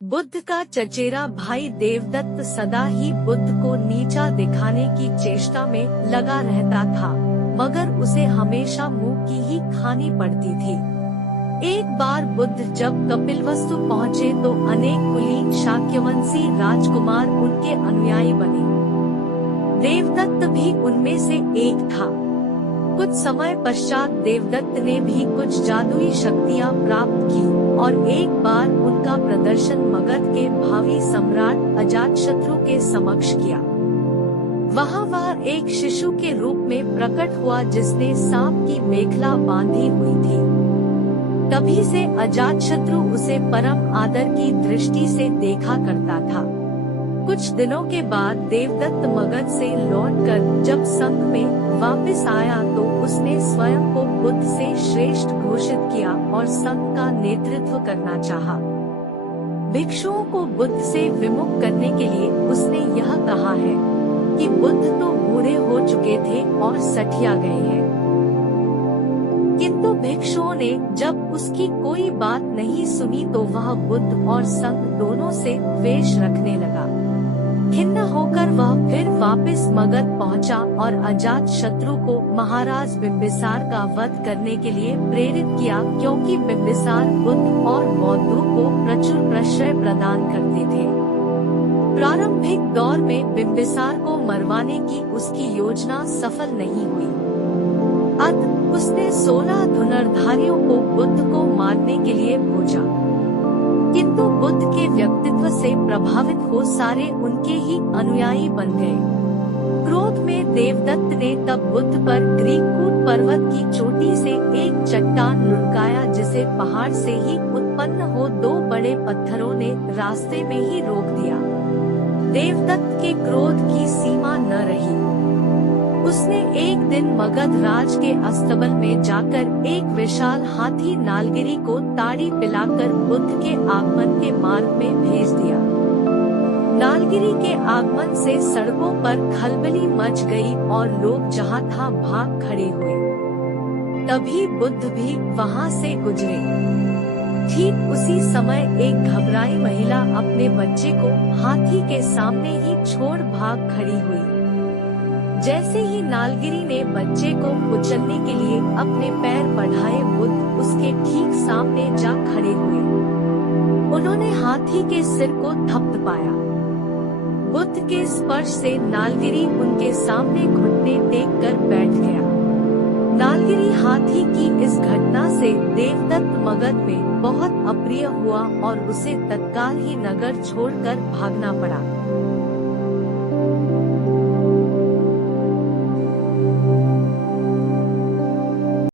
बुद्ध का चचेरा भाई देवदत्त सदा ही बुद्ध को नीचा दिखाने की चेष्टा में लगा रहता था, मगर उसे हमेशा मुंह की ही खानी पड़ती थी। एक बार बुद्ध जब कपिलवस्तु पहुँचे तो अनेक कुलीन शाक्यवंशी राजकुमार उनके अनुयायी बने। देवदत्त भी उनमें से एक था। कुछ समय पश्चात देवदत्त ने भी कुछ जादुई शक्तियां प्राप्त की और एक बार उनका प्रदर्शन मगध के भावी सम्राट अजातशत्रु के समक्ष किया। वहाँ वह एक शिशु के रूप में प्रकट हुआ जिसने सांप की मेखला बांधी हुई थी। तभी से अजातशत्रु उसे परम आदर की दृष्टि से देखा करता था। कुछ दिनों के बाद देवदत्त मगध से लौटकर जब संघ में वापस आया तो उसने स्वयं को बुद्ध से श्रेष्ठ घोषित किया और संघ का नेतृत्व करना चाहा। भिक्षुओं को बुद्ध से विमुख करने के लिए उसने यह कहा है कि बुद्ध तो बूढ़े हो चुके थे और सठिया गए हैं। किंतु भिक्षुओं ने जब उसकी कोई बात नहीं सुनी तो वह बुद्ध और संघ दोनों से द्वेष रखने लगा। खिन्न होकर वह फिर वापस मगध पहुंचा और अजातशत्रु को महाराज बिम्बिसार का वध करने के लिए प्रेरित किया, क्योंकि बिम्बिसार बुद्ध और बौद्धों को प्रचुर प्रश्रय प्रदान करते थे। प्रारंभिक दौर में बिम्बिसार को मरवाने की उसकी योजना सफल नहीं हुई। अतः उसने 16 धनुर्धारियों को बुद्ध को मारने के लिए भेजा, किंतु बुद्ध के व्यक्तित्व से प्रभावित हो सारे उनके ही अनुयायी बन गए। क्रोध में देवदत्त ने तब बुद्ध पर ग्रीककूट पर्वत की चोटी से एक चट्टान लुढ़काया, जिसे पहाड़ से ही उत्पन्न हो 2 बड़े पत्थरों ने रास्ते में ही रोक दिया। देवदत्त के क्रोध की सीमा न रही। उसने एक दिन मगध राज के अस्तबल में जाकर एक विशाल हाथी नालगिरी को ताड़ी पिलाकर बुद्ध के आगमन के मार्ग में भेज दिया। नालगिरी के आगमन से सड़कों पर खलबली मच गई और लोग जहां था भाग खड़े हुए। तभी बुद्ध भी वहां से गुजरे। ठीक उसी समय एक घबराई महिला अपने बच्चे को हाथी के सामने ही छोड़ भाग खड़ी हुई। जैसे ही नालगिरी ने बच्चे को कुचलने के लिए अपने पैर बढ़ाए, बुद्ध उसके ठीक सामने जा खड़े हुए। उन्होंने हाथी के सिर को थपथपाया। बुद्ध के स्पर्श से नालगिरी उनके सामने घुटने टेक कर बैठ गया। नालगिरी हाथी की इस घटना से देवदत्त मगध में बहुत अप्रिय हुआ और उसे तत्काल ही नगर छोड़कर भागना पड़ा।